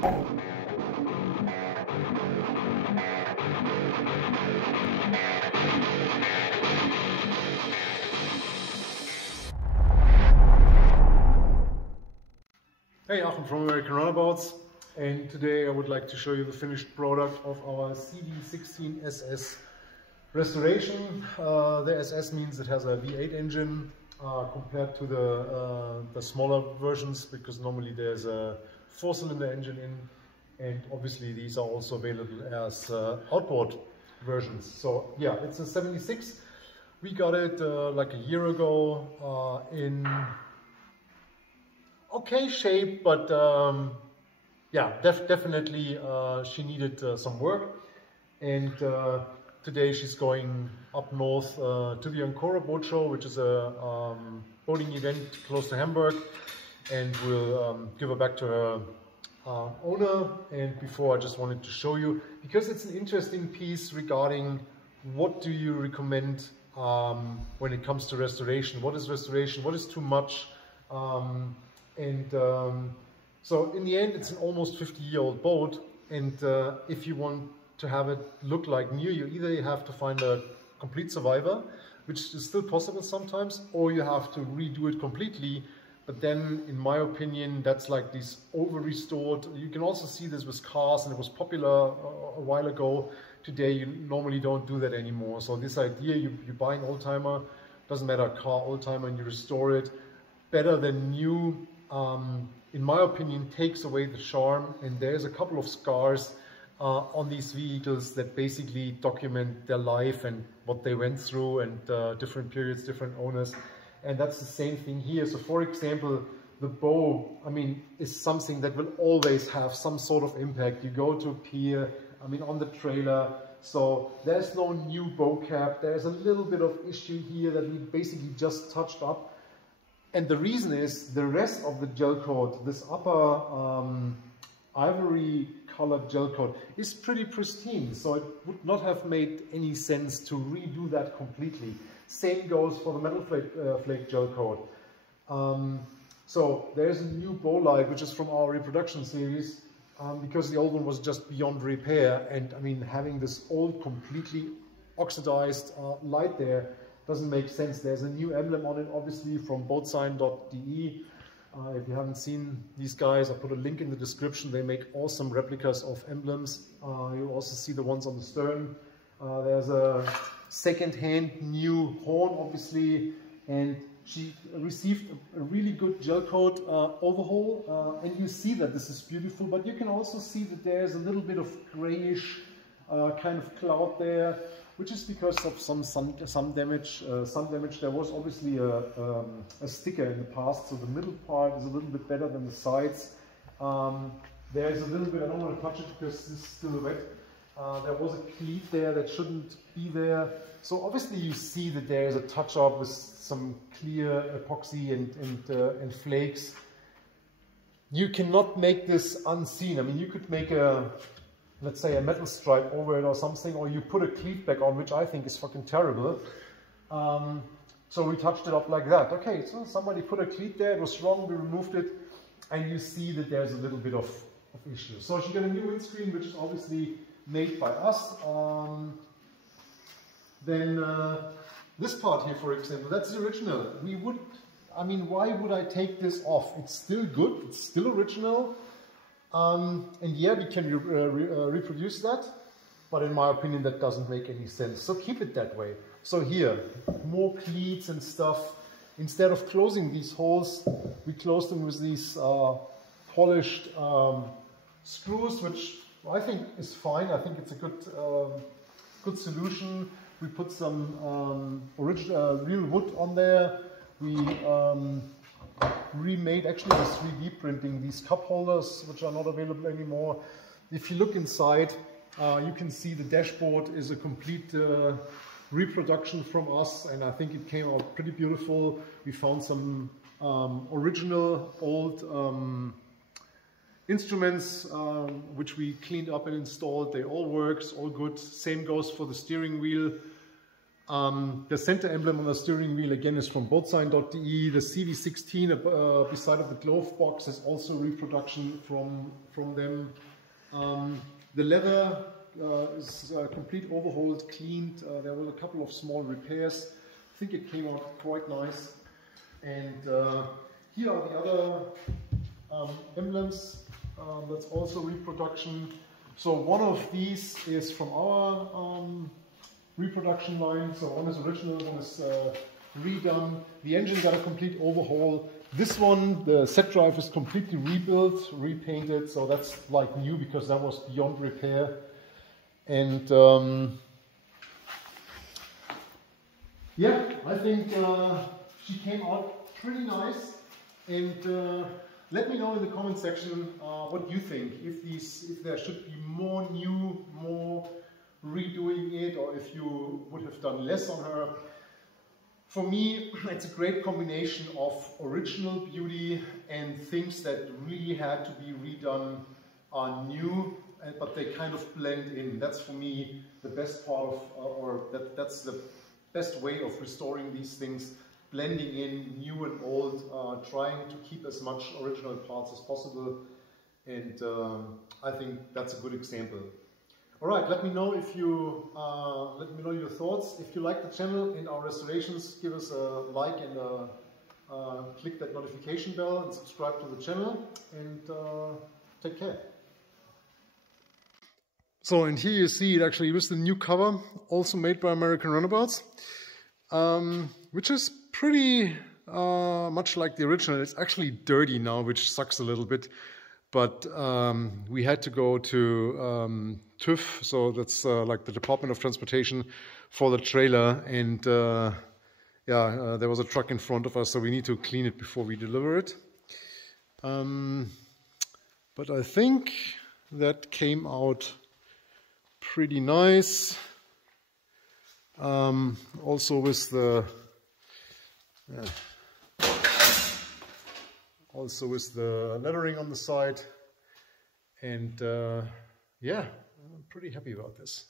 Hey, Achim from American Runabouts, and today I would like to show you the finished product of our CV16 SS restoration. The SS means it has a V8 engine compared to the smaller versions, because normally there's a 4-cylinder engine in, and obviously these are also available as outboard versions. So yeah, it's a 76. We got it like a year ago in okay shape, but yeah, definitely she needed some work, and today she's going up north to the Ancora Boat Show, which is a boating event close to Hamburg, and we'll give her back to her owner. And before, I just wanted to show you, because it's an interesting piece regarding what do you recommend when it comes to restoration. What is restoration? What is too much? So in the end, it's an almost 50-year-old boat, and if you want to have it look like new, you either have to find a complete survivor, which is still possible sometimes, or you have to redo it completely. But then, in my opinion, that's like these over-restored. You can also see this with cars, and it was popular a while ago. Today, you normally don't do that anymore. So this idea, you buy an old-timer, doesn't matter, car, old-timer, and you restore it, better than new, in my opinion, takes away the charm. And there's a couple of scars on these vehicles that basically document their life and what they went through, and different periods, different owners. And that's the same thing here. So for example, the bow, I mean, is something that will always have some sort of impact. You go to a pier, I mean, on the trailer, so there's no new bow cap. There's a little bit of issue here that we basically just touched up. And the reason is the rest of the gel coat, this upper ivory colored gel coat, is pretty pristine. So it would not have made any sense to redo that completely. Same goes for the metal flake gel coat. So there's a new bow light, which is from our reproduction series, because the old one was just beyond repair. And I mean, having this old, completely oxidized light there doesn't make sense. There's a new emblem on it, obviously, from boatsign.de. If you haven't seen these guys, I put a link in the description. They make awesome replicas of emblems. You'll also see the ones on the stern. There's a second-hand new horn, obviously, and she received a really good gel coat overhaul, and you see that this is beautiful, but you can also see that there's a little bit of grayish kind of cloud there, which is because of some damage. There was obviously a sticker in the past, so the middle part is a little bit better than the sides. There's a little bit, I don't want to touch it because this is still wet. There was a cleat there that shouldn't be there. So obviously you see that there is a touch-up with some clear epoxy and flakes. You cannot make this unseen. I mean, you could make let's say a metal stripe over it or something, or you put a cleat back on, which I think is fucking terrible. So we touched it up like that. Okay, so somebody put a cleat there, it was wrong, we removed it, and you see that there's a little bit of issue. So she got a new windscreen, which is obviously made by us. Then this part here, for example, that's the original. I mean, why would I take this off? It's still good, it's still original. And yeah, we can reproduce that, but in my opinion that doesn't make any sense. So keep it that way. So here, more cleats and stuff. Instead of closing these holes, we close them with these polished screws, which I think is fine. I think it's a good solution. We put some original real wood on there. We remade, actually with 3D printing, these cup holders, which are not available anymore. If you look inside, you can see the dashboard is a complete reproduction from us, and I think it came out pretty beautiful. We found some original old instruments which we cleaned up and installed. They all works, all good. Same goes for the steering wheel. The center emblem on the steering wheel again is from boatside.de. The CV16 beside of the glove box is also reproduction from them. The leather is complete overhauled, cleaned. There were a couple of small repairs. I think it came out quite nice. And here are the other emblems. That's also reproduction. So one of these is from our reproduction line. So one is original, one is redone. The engine got a complete overhaul. This one, the set drive is completely rebuilt, repainted. So that's like new because that was beyond repair. And yeah, I think she came out pretty nice. And let me know in the comment section what you think. If there should be more new, more redoing it, or if you would have done less on her. For me, it's a great combination of original beauty and things that really had to be redone are new, but they kind of blend in. That's for me the best part of, that's the best way of restoring these things, blending in new and old, trying to keep as much original parts as possible. And I think that's a good example. All right, let me know if you let me know your thoughts. If you like the channel and our restorations, give us a like and click that notification bell and subscribe to the channel. And take care. So, and here you see it actually with the new cover, also made by American Runabouts, which is pretty much like the original. It's actually dirty now, which sucks a little bit. But we had to go to TÜV, so that's like the Department of Transportation, for the trailer. And yeah, there was a truck in front of us, so we need to clean it before we deliver it. But I think that came out pretty nice. Also with the lettering on the side, and yeah, I'm pretty happy about this.